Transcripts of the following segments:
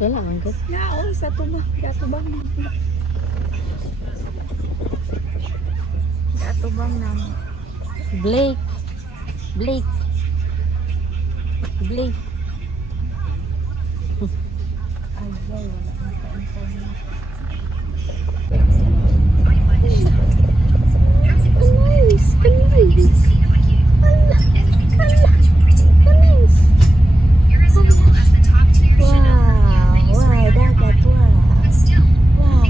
Wala man ko. Naon sa tubang. Gatubang na. Gatubang na. Blake. Blake. Blake. Ay, wala. Maka-internet. Kanis! Kanis! Hala! Hala! Kanis! Wow! Wow! Dagat! Wow! Wow!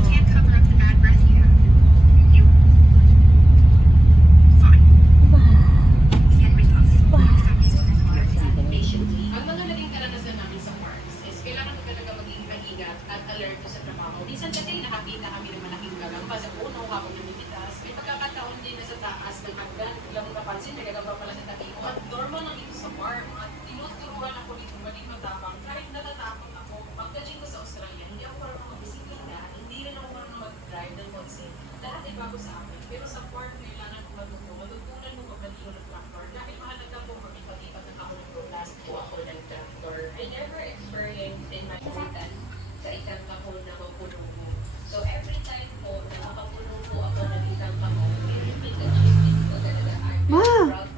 Ang mga naging karanasan namin sa parks is kailangan ko talaga maging maingat at alert ko sa trabaho. Minsan kasi nakakita kami ng malaking gagamba sa puno habang lumilitas. May pagkakataon din na sa taas ng hagdan. Biglang napansin, nagagamba pala sa tabi ko. At normal lang ito sa farm. At tinuturuan ako dito maging matapang. Kahit natatakot ako, pagdating ko sa Australia, hindi ako marunong magbisikleta. Hindi rin ako marunong mag-drive ng kotse. Lahat ay bago sa akin. Pero sa farm, kailangan ko matuto. Matutunan mo magdaliho ng tractor. Dahil mahalaga po mag-ipat-ipat ng ako ng pronas po ako ng tractor. I never experienced in my life sa isang kahon na mapuno mo. So every time po na makapuno po ako ng isang kahon, pinipit at twisted ko talaga. Ma!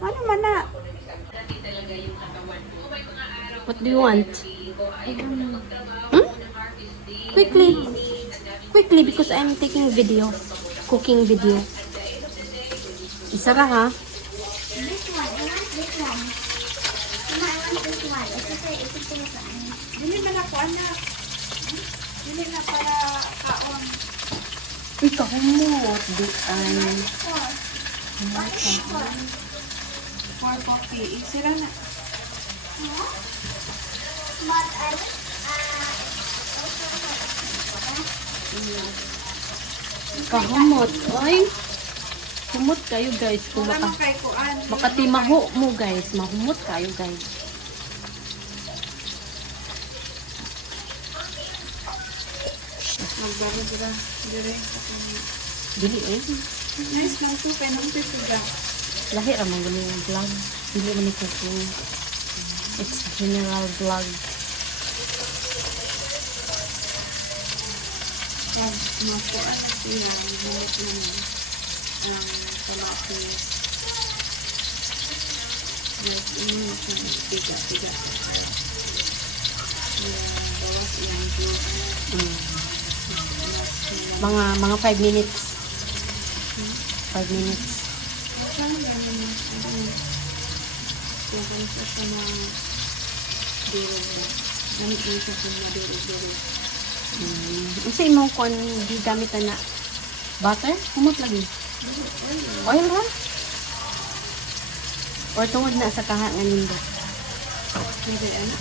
Ano man na? Ako ng isang dati talaga yung katawan ko. May mga araw What do you want? ko ay magtrabaho Hmm? ng harvest day. Quickly. Quickly because I'm taking video. Cooking video. Isara ha. This one, I want this one. Mama, I want this one. Ito sa one. Dili man ako, anak. Dili na para kaon. Uy, kahumot. Di ay. What is this for? For coffee. Sila na. But I, Kahumot. Ay. Humot kayo guys. Kung Wala man maka, kay kuan. makatimaho mo guys. Mahumot kayo guys. Magbalo sila. Dire. Dili eh. Nice lang to. Kaya nang pipila. Lahi ramang ganun yung vlog. Dili man ni cooking. It's general vlog. Pag makuan na sila, humot naman ng talapis. Yes, mo siya tiga-tiga. Bawas yung juice. Mga 5 minutes. 5 minutes. Saan ganun yung lagyan siya sa mga duro. Gamit mo siya sa mga duro-duro. Kasi imong kon di gamit na butter, humot lagi. Oil ha? Or tungod na sa kaha nga nindo. Hindi, ano?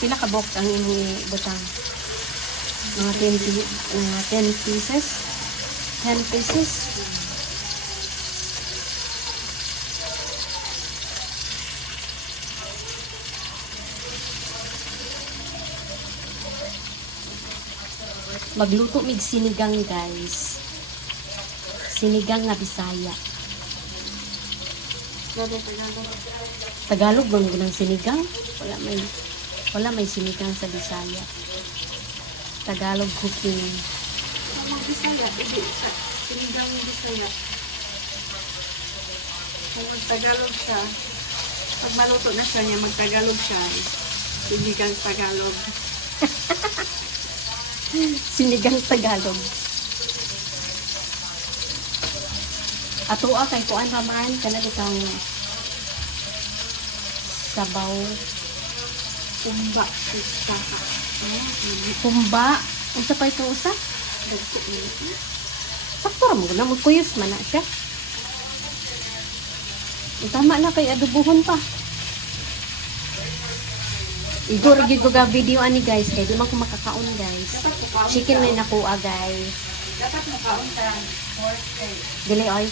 Pila ka box ang imong butang? Mga 10 pieces. 10 pieces. Magluto mig sinigang guys. Sinigang nga Bisaya. Tagalog bang ng sinigang? Wala may sinigang sa Bisaya. Tagalog cooking. Ang Bisaya, hindi. Sinigang Bisaya. Kung mag-Tagalog siya, pag maluto na siya niya, mag-Tagalog siya. Sinigang Tagalog. Sinigang Tagalog. Atoa kay kuan raman kana itang sabaw Kumba. Saka. kumba. Unsa pa ito usa? Sakto ra mo na magkuyos man na siya. Tama na kay adubuhon pa. Igor gid ko ga video ani guys kay di man ko makakaon guys. Dapat mukaon Chicken ka. may nakuha guys. Dapat mukaon ka. Pork cake. Dili oy.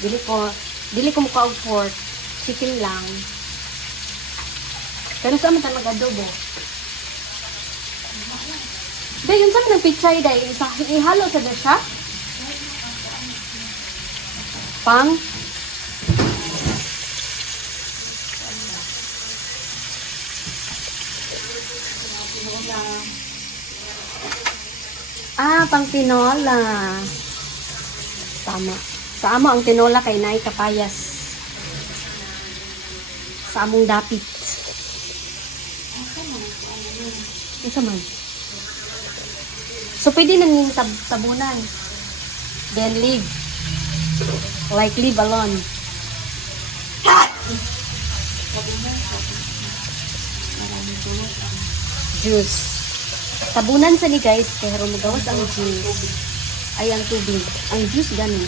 Dili ko mukha og pork. Chicken lang. Pero sa man talaga adobo. Day, yun sa man ng pichay day. Ihalo sa siya? Pang? Ah, pang tinola. Tama. Sa amo ang tinola kay Nay Kapayas. Sa among dapit. Isa man. So, pwede nang yung tabunan. Then leave. Like leave alone. Juice. Tabunan sa ni guys, kaya rumagawas ang juice. Ay, ang tubig. Ang juice ganun.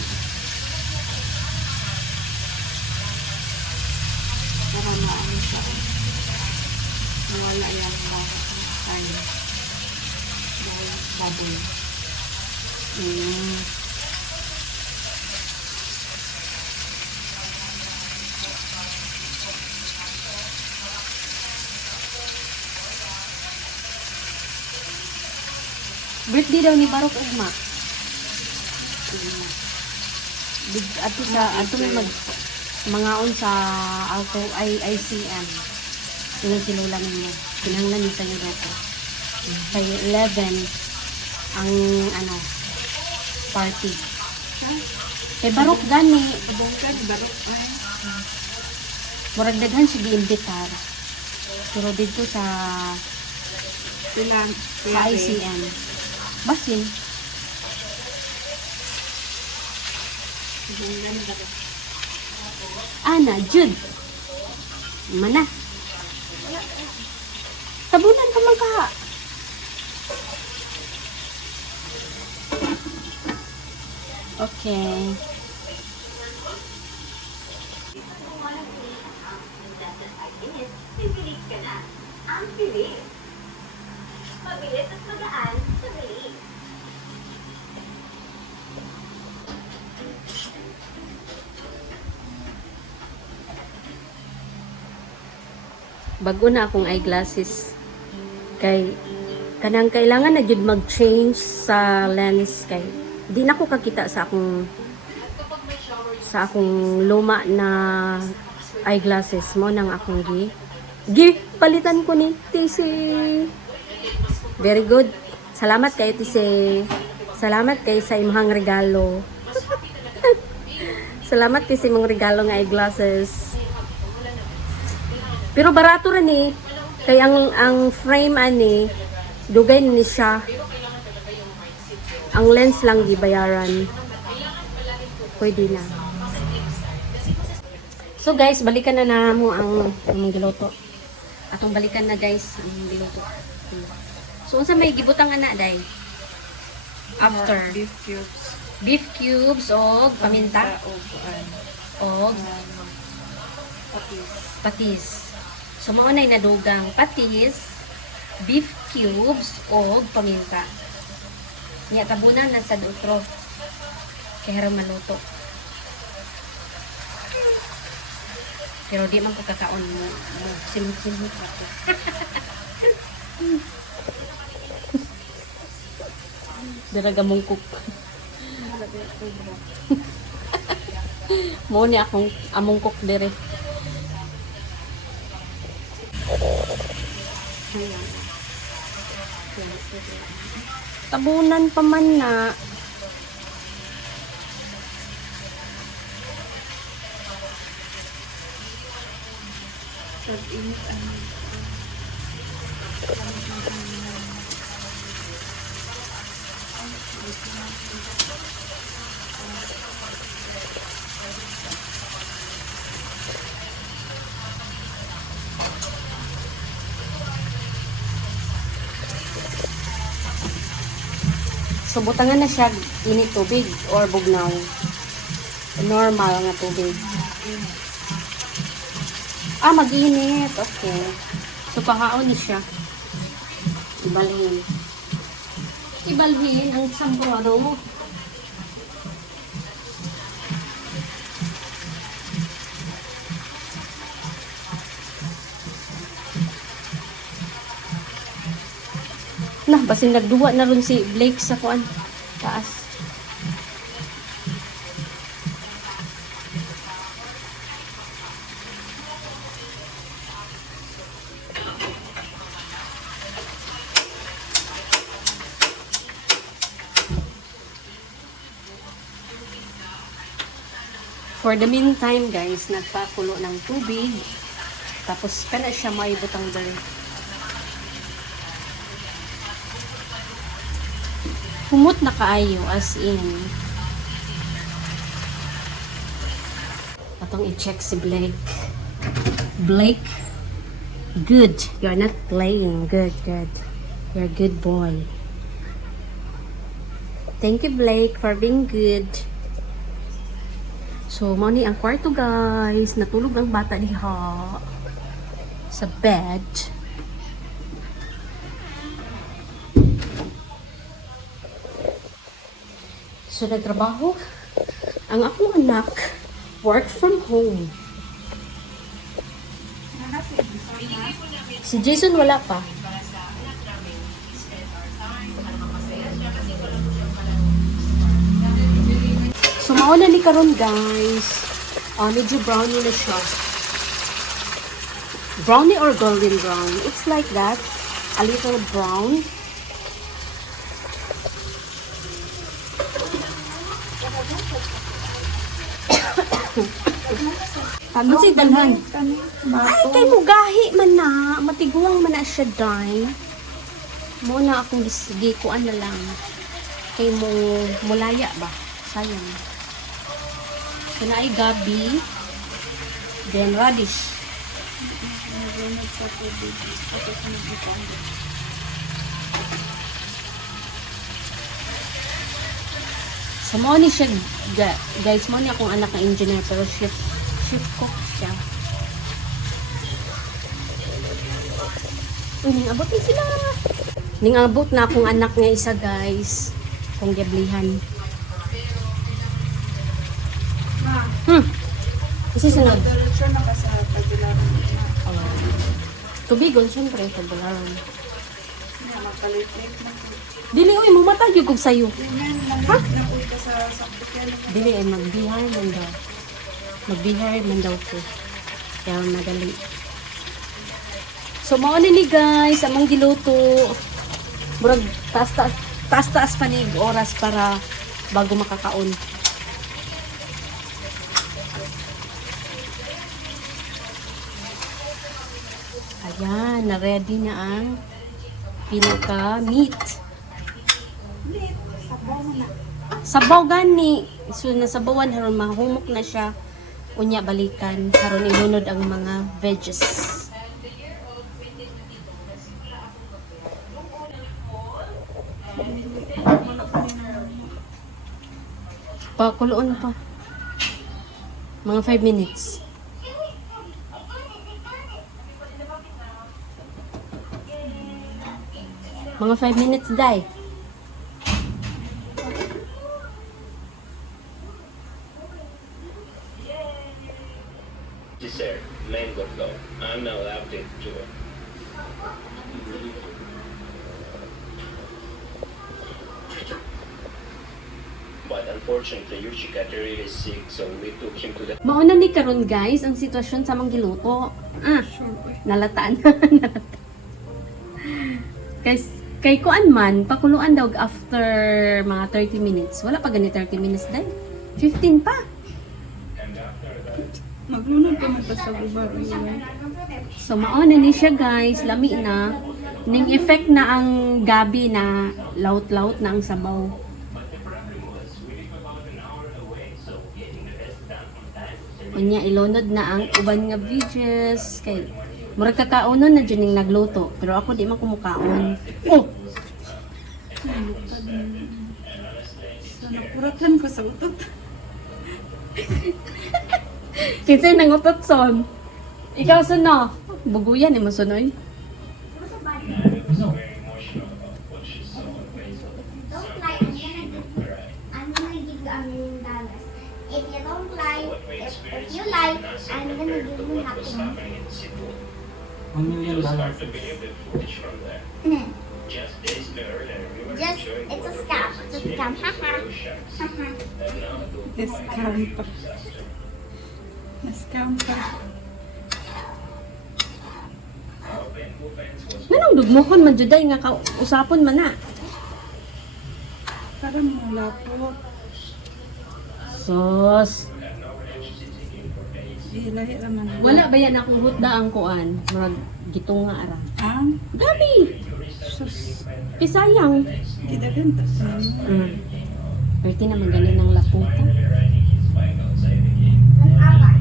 Para maano siya. Nawala yung ano. Dahil baboy. Mm. Birthday daw ni Barok Ugma. Ato sa ato may mangaon sa auto ICM. Yung kilula ninyo. Kinahanglan niyo sa inyo dito. Kay 11 ang ano party. Kay Barok gani. Kabungkad, barok ay. Murag daghan si giimbitar. Pero dito sa Sila. ICM. Basin. Ana, Jude. Mana? Tabunan pa man ka. Okay. Bibilis ka na. Ang bilis. Mabilis at magaan sa bilis. Bago na akong eyeglasses. Kay kanang kailangan na jud mag-change sa lens kay di na ko kakita sa akong luma na eyeglasses mo nang akong palitan ko ni TC. Very good. Salamat kayo TC. Salamat kay sa imong regalo. Salamat kay sa imong regalo nga eyeglasses. Pero barato rin eh. Kaya ang frame ani dugay ni siya. Ang lens lang gibayaran. Pwede na. So guys, balikan na namo ang giluto. Atong balikan na guys ang giluto. So unsa may gibutang ana day? After Beef cubes. beef cubes og paminta og patis. So mao nay nadugang patis, beef cubes og paminta. Nya tabunan na sa utro. Kaya harang maluto. Pero di man ko kakaon mo. Simot-simot ako. Daraga mong cook. Mo ni akong among cook dire. Tabunan pa man na. Tag-init ano. So butangan na siya init tubig or bugnaw. Normal nga tubig. Ah, mag-init. Okay. So pahaon ni siya. Ibalhin. Ibalhin ang sambuado. Nah, basin nagduwa na rin si Blake sa kuan. Taas. For the meantime, guys, nagpakulo ng tubig. Tapos, kana siya may butang dali. Humot na kaayo, as in. Atong i-check si Blake. Blake, good. You're not playing. Good, good. You're a good boy. Thank you, Blake, for being good. So, mo ni ang kwarto, guys. Natulog ang bata diha sa bed. So, nagtrabaho ang akong anak. Work from home. Si Jason wala pa. So, mauna ni karon guys. Medyo brownie na siya. Brownie or golden brown? It's like that. A little brown. Ano si dalhan? Ay, kay mugahi man na. Matiguang man na siya, day. Muna akong gikuan na lang. Kay mo mulaya ba? Sayang. Kina ay gabi. Then radish. So, mo ni siya, guys, mo ni akong anak na engineer, pero shift cook siya. Uy, ningabot na sila. Ningabot na akong anak nga isa, guys. Kung gablihan. Kasi sunod. Diretso na ka sa Tagbilaran. Tubigon, syempre, sa balaran. Mapalit-lit na. Dili, uy, mamatay yung kog sa'yo. Ha? Nakuha ka sa saktikyan. Dili, ay mag-bihar man daw. Mag-bihar man daw ko. Kaya madali. So, mauna ni guys, amang giluto. Murag, taas-taas pa ni oras para bago makakaon. Ayan, na-ready na ang pinaka-meat. Sabaw gani. So, nasabawan haron mahumok na siya. Unya balikan. Haron ilunod ang mga veggies. Pakuloon pa. Mga 5 minutes. Mga 5 minutes, day. Dessert, mango flow. I'm now allowed to do it. But unfortunately, Yuji got really sick, so we took him to the Mauna ni karon guys ang sitwasyon sa manggiluto. Nalataan na. Guys, kay kuan man, pakuluan daw after mga 30 minutes. Wala pa gani 30 minutes dahil. 15 pa. Maglunod ka man sa gubar. So, mauna ni siya guys. Lami na. Ning effect na ang gabi na laut-laut na ang sabaw. Kanya ilunod na ang uban nga veggies. Kay, murag kakaunon na dyan yung nagluto. Pero ako di man kumukaon. Oh! So, napuratan ko sa utot. Kinsay nangutot son. Ikaw suno. Buguyan mo sunoy. Don't lie, I'm gonna give you $1,000,000. If you don't lie, if you lie, I'm gonna give you nothing. $1 million. Start to believe the footage from there. Just days earlier, we were Just, enjoying it's a our scam. It's a scam. Haha. shots. Haha. And now the Discount pa. Discount pa. Nanong dugmokon man juday nga usapon man na. Para mula po. Sos. Lahi naman. Wala ba yan akong hutda ang kuan? Murag gitong nga ara. Ah, Gabi! sus. Kisayang. Gidaganta. Pwede naman ganin ng laputa. Ang apat.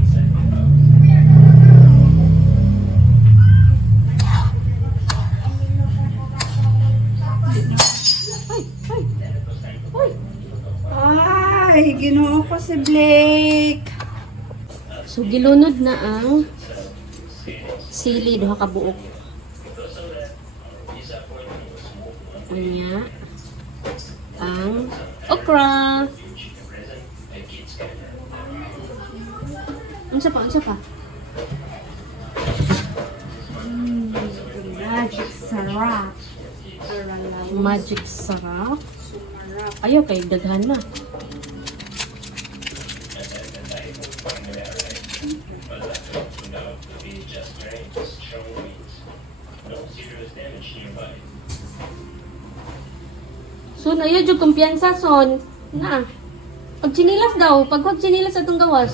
Ay, ginoo ko si Blake. So gilunod na ang sili duha ka buok. Unya ang okra. Unsa pa? Magic sarap. Magic sarap. Ayaw kay daghan na. So na yun yung kumpiyansa son. Na. Pag chinilas daw, pag wag chinilas atong gawas.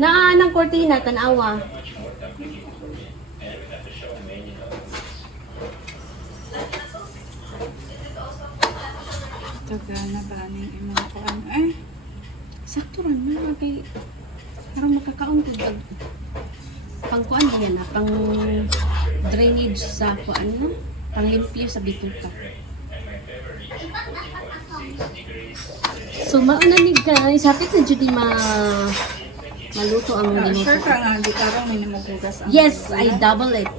Naa ng kortina tanawa. Taga na ba ning imong kuan? Ay, Sakto ran na kay parang makakaon ko dag pang kuan ba yan pang drainage sa kuan na pang limpyo sa bituka. So mauna ni guys, hapit na jud maluto ang sure ginuto. ka nga gitarong may nimugugas ang Yes, I double it.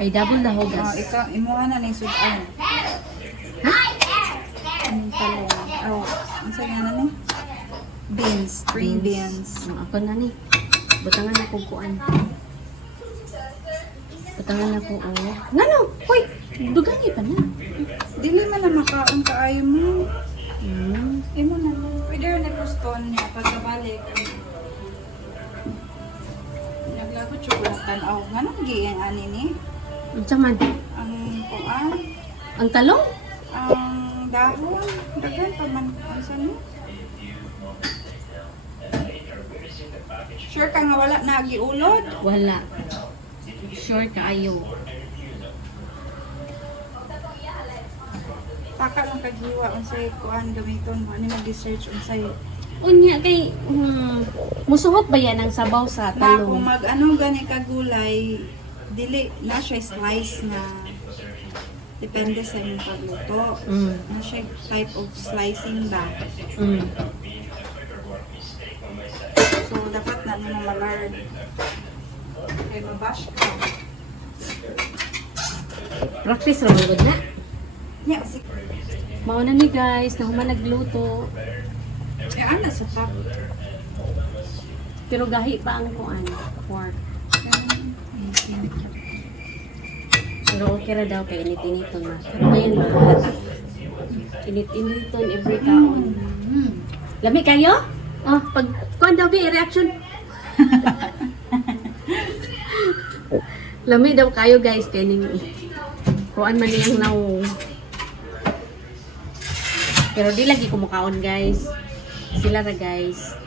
I double the Oh, hugas. ikaw imuha na ning sudan. Ang talong. Oh, ang sa nga ni? Beans, green beans. Ako na ni. Butangan na ko kuan. Butangan na ko oh. Ngano? Hoy, dugani pa na. Dili man na makaon kaayo mo. Imo na lang. Pwede rin na poston niya pagkabalik. Naglago chocolate aw. Nganong giyan ani ni? Unsa man? Ang kuan, Ang talong? ang dahon, daghan pa man unsa ni? Sure ka nga wala na giulod? Wala. Sure kaayo. Taka lang kagiwa unsay kuan gamiton mo ani mag-research unsay. Unya kay musuhot ba yan ang sabaw sa Na kung talong? mag ano gani ka gulay, dili na siya slice na depende sa imong pagluto. Na siya type of slicing ba. So dapat na mo ma-learn. Kay mabash ka. Practice ra gud na. Yeah, si Mauna ni guys, na human nagluto. ana sa top. Pero gahi pa ang kuan, pork. Pero okay ra daw kay init-initon na. Pero ngayon mahal. Init-initon every kaon. Lami kayo? Oh, pag kuan daw bi reaction. Lami daw kayo guys kay ning kuan man niyang naw. Pero di lagi kumukaon guys. Sila ra guys.